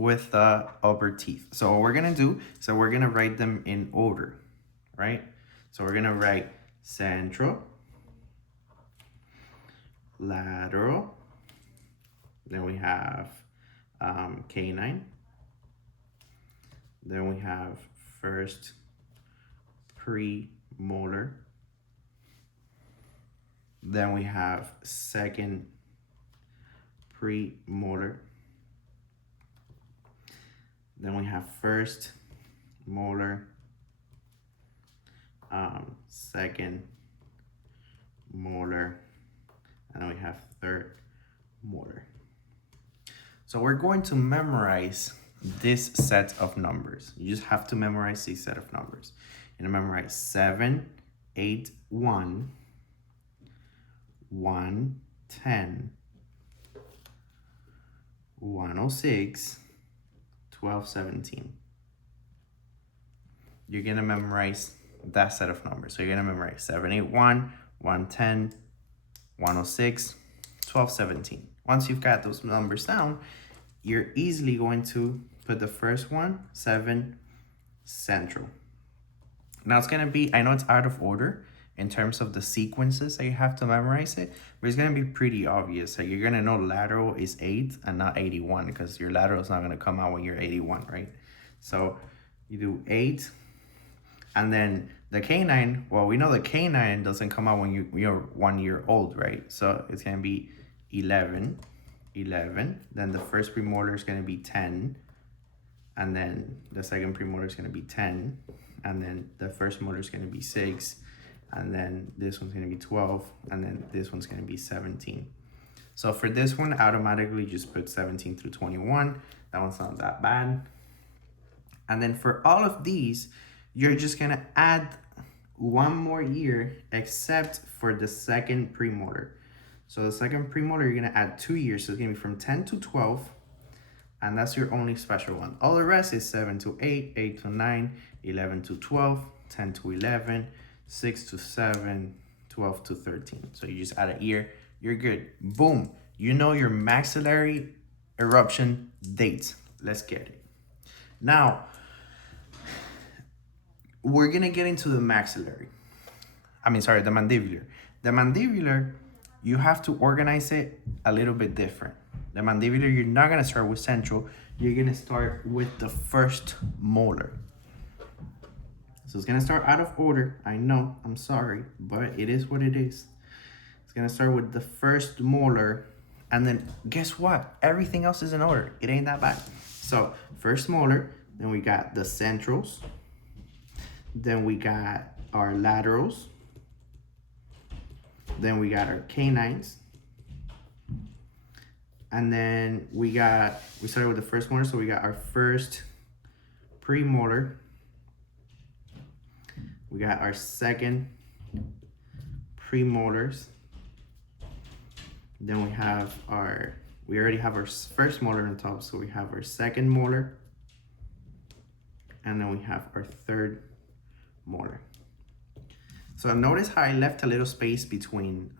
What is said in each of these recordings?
with the upper teeth. So what we're gonna do, so we're gonna write them in order, right? So we're gonna write central, lateral, then we have canine, then we have first premolar, then we have second premolar, then we have first molar, second molar, and then we have third molar. So we're going to memorize this set of numbers. You just have to memorize this set of numbers. You're gonna memorize 7, 8, 1, 110, 106, 12, 17. You're gonna memorize that set of numbers. So you're gonna memorize 781, 110, 106, 12, 17. Once you've got those numbers down, you're easily going to put the first one, 7, central. Now it's gonna be, I know it's out of order in terms of the sequences that you have to memorize it, but it's gonna be pretty obvious. So you're gonna know lateral is 8 and not 81 because your lateral is not gonna come out when you're 81, right? So you do 8, and then the canine, well, we know the canine doesn't come out when you're 1 year old, right? So it's gonna be 11, then the first premolar is gonna be 10, and then the second premolar is gonna be 10, and then the first molar is gonna be 6, and then this one's gonna be 12, and then this one's gonna be 17. So for this one, automatically just put 17 through 21. That one's not that bad. And then for all of these, you're just gonna add 1 more year except for the second premolar. So the second premolar, you're gonna add 2 years. So it's gonna be from 10 to 12, and that's your only special one. All the rest is 7 to 8, 8 to 9, 11 to 12, 10 to 11, 6 to 7, 12 to 13. So you just add a year, you're good. Boom, you know your maxillary eruption date. Let's get it. Now, we're gonna get into the maxillary. The mandibular. The mandibular, you have to organize it a little bit different. The mandibular, you're not gonna start with central, you're gonna start with the first molar. So it's gonna start out of order. I know, I'm sorry, but it is what it is. It's gonna start with the first molar, and then guess what? Everything else is in order. It ain't that bad. So first molar, then we got the centrals, then we got our laterals, then we got our canines, and then we started with the first molar, so we got our first premolar, we got our second premolars, then we already have our first molar on top, so we have our second molar, and then we have our third molar. So notice how I left a little space between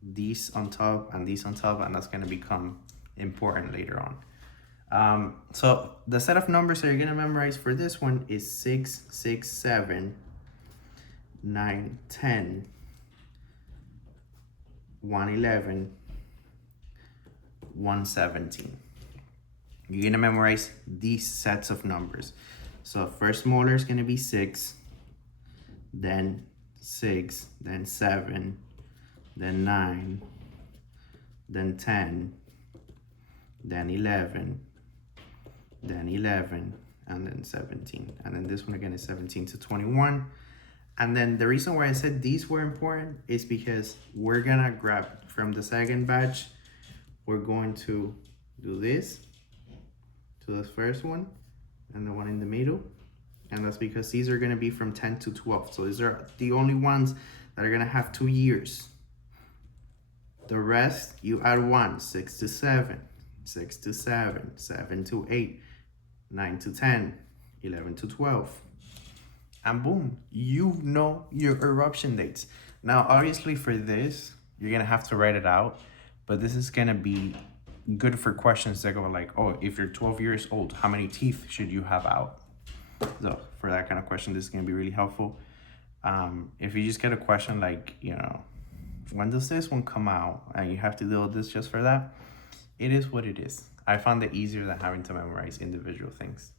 these on top and these on top, and that's gonna become important later on. So the set of numbers that you're gonna memorize for this one is 6, 6, 7, 9, 10, 111, 117. You're gonna memorize these sets of numbers. So first molar is gonna be 6, then 6, then 7, then 9, then 10, then 11, then 11, and then 17. And then this one again is 17 to 21. And then the reason why I said these were important is because we're gonna grab from the second batch, we're going to do this to the first one and the one in the middle. And that's because these are gonna be from 10 to 12. So these are the only ones that are gonna have 2 years. The rest, you add 1, 6 to 7, 6 to 7, 7 to 8, 9 to 10, 11 to 12. And boom, you know your eruption dates. Now, obviously for this, you're gonna have to write it out, but this is gonna be good for questions that go like, oh, if you're 12 years old, how many teeth should you have out? So for that kind of question, this is going to be really helpful. If you just get a question like, when does this one come out? And you have to deal with this just for that. It is what it is. I found it easier than having to memorize individual things.